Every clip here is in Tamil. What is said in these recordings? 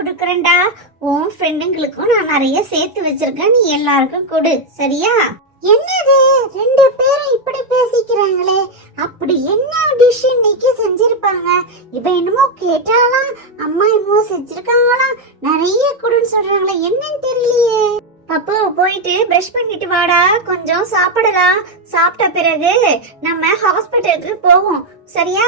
கொடுக்கறேன்டா. உன் ஃப்ரெண்டுங்களுக்கும் நான் நிறைய சேர்த்து வச்சிருக்கேன், நீ எல்லாருக்கும் கொடு, சரியா? என்னது ரெண்டு பேரும் இப்படி பேசிக்கிறாங்களே, அப்படி என்ன டிஷ் இன்னைக்கு செஞ்சிருப்பாங்க? இப்ப என்னமோ கேட்டாலாம், அம்மா என்னமோ செஞ்சிருக்காங்களாம், நிறைய கொடுன்னு சொல்றாங்களே, என்னன்னு தெரியலையே. பப்பு போயிட்டு பிரஷ் பண்ணிட்டு வாடா, கொஞ்சம் சாப்பிடலாம். சாப்பிட்ட பிறகு நம்ம ஹாஸ்பிட்டலுக்கு போவோம், சரியா?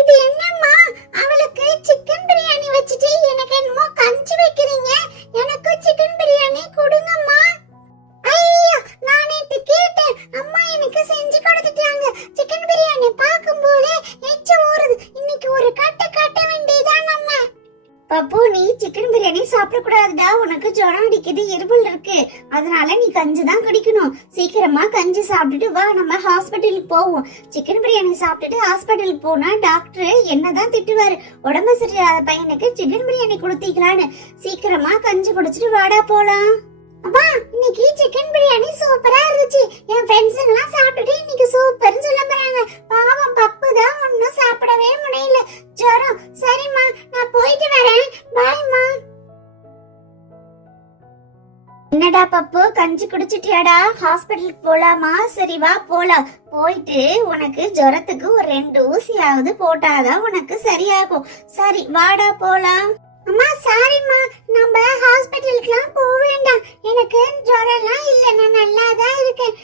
இது என்னம்மா, அவளுக்கு சிக்கன் பிரியாணி வச்சிட்டு எனக்கு என்னமோ கஞ்சி வைக்கிறீங்க? எனக்கு சிக்கன் பிரியாணி கொடுங்கம்மா. ஐயோ, நான் நேத்து கேட்டேன், அம்மா எனக்கு செஞ்சு கொடுத்துட்டாங்க. சிக்கன் பிரியாணி பார்க்கும்போதே எச்சு ஊறுது. இன்னைக்கு ஒரு கட்ட கட்ட வேண்டியதான் நம்ம. பப்பு, நீ சிக்கன் பிரியாணி சாப்பிட கூடாதுடா, உனக்கு ஜுரம் அடிக்குது, இருமல் இருக்கு, அதனால நீ கஞ்சி தான் குடிக்கணும். சீக்கிரமா கஞ்சி சாப்பிட்டுட்டு வா, நம்ம ஹாஸ்பிட்டலுக்கு போவோம். சிக்கன் பிரியாணி சாப்பிட்டுட்டு ஹாஸ்பிட்டலுக்கு போனா டாக்டர் என்னதான் திட்டுவாரு, உடம்பு சரியில்லாத பையனுக்கு சிக்கன் பிரியாணி கொடுத்தீங்களான்னு. சீக்கிரமா கஞ்சி குடிச்சிட்டு வாடா போலாம். அப்பா, இன்னைக்கு சிக்கன் பிரியாணி சூப்பரா இருந்துச்சு. என் ஃப்ரெண்ட்ஸ் எல்லாம் சாப்பிட்டுட்டு இன்னைக்கு சூப்பர்னு சொல்ல போறாங்க. பாவம் பப்பு தான் ஒன்னும் சாப்பிடவே முடியல, ஜுரம். சரிம்மா, நான் போயிட்டு வரேன், பாய்மா. என்னடா பப்பு, கஞ்சி குடிச்சிட்டியாடா? ஹாஸ்பிட்டலுக்கு போலாமா? சரி வா போலாம். போயிட்டு உனக்கு ஜுரத்துக்கு ஒரு 2 ஊசியாவது போட்டாதான் உனக்கு சரியாகும். சரி வாடா போலாம். அம்மா சாரிம்மா, நம்ம ஹாஸ்பிட்டலுக்குலாம் போக வேண்டாம். எனக்கு ஜுரம்லாம் இல்ல, நான் நல்லா தான் இருக்கேன்.